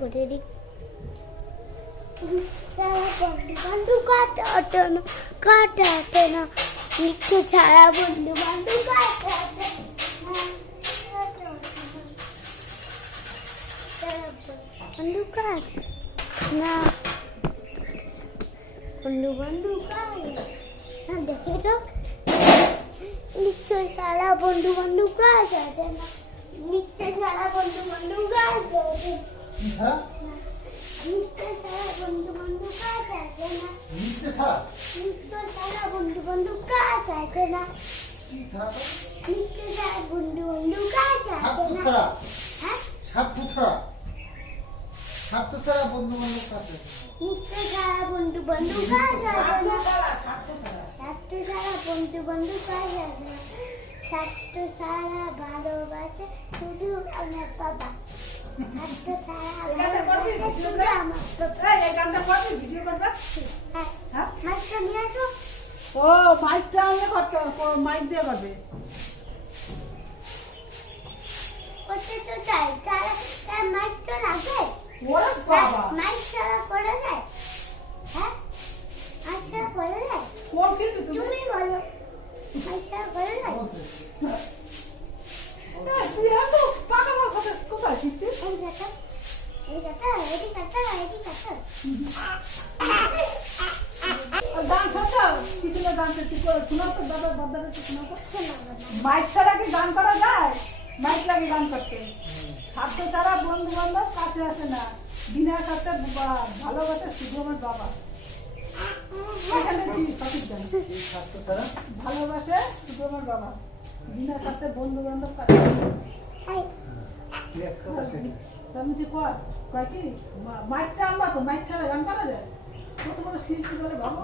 করে দিই। বন্ধু বন্ধু কাটাতে না, কাটাতে না, নিচে ছাড়া বন্ধু বন্ধু কাটাতে বন্ধু কাট না, বন্ধু বন্ধু কাট না, দেখে তো নিশ্চয় সারা বন্ধু বন্ধু কাটাতে না, নিশ্চয় সারা বন্ধু বন্ধু কাটাতে না, নিশ্চয় সারা বন্ধু বন্ধু কাটাতে না, নিশ্চয় সারা বন্ধু বন্ধু কাটাতে না, নিশ্চয় সারা বন্ধু বন্ধু কাটাতে না। ছাত্রছাড়া বন্ধু বান্ধব কাছে নিশ্চয় সারা বন্ধু বন্ধু কাটাতে না, ছাত্র সারা বন্ধু বন্ধু কাটাতে না, ছাত্র সারা ভালোবাসে শুধু আমার বাবা, ছাত্র সারা ভালোবাসে শুধু আমার বাবা। এই গানটা করবি, ভিডিও করবে? হ্যাঁ, মাইকটা নিয়ে আসো। ও মাইকটা আনলে করতে মাইক দিয়ে করবে। করতে তো চাই, তার মাইক তো লাগে। ওরে বাবা, মাইক ছাড়া করে যায়? হ্যাঁ, মাইক ছাড়া করে যায়? কোন শিল্পী তুমি? তুমি বলো, মাইক ছাড়া করে যায়? তুই এত পাকা মার কথা কোথায় শিখছিস? এই কাটা, এই কাটা, এটি কাটা, এটি কাটা। গান শোনা, কিছু না গান তুই করে শোনা তো, দাদা দাদারে তো শোনা তো। শোনা বাবা। মাইক ছাড়া কি গান করা যায়? মাইক লাগে গান করতে। ছাত্র ছাড়া বন্ধু বান্ধব কাছে আসে না, বিনা সাথে ভালোবাসে শুধু আমার বাবা। এখানে কি সঠিক জানি? ছাত্রছাড়া ভালোবাসে শুধু আমার বাবা, বিনা সাথে বন্ধু বান্ধব কাছে আসে না। এই, আমি যে কয় কি মাইকটা আনবা তো, মাইক ছাড়া গান করা যায়? কত বড় শিল্পী বলে ভাবো।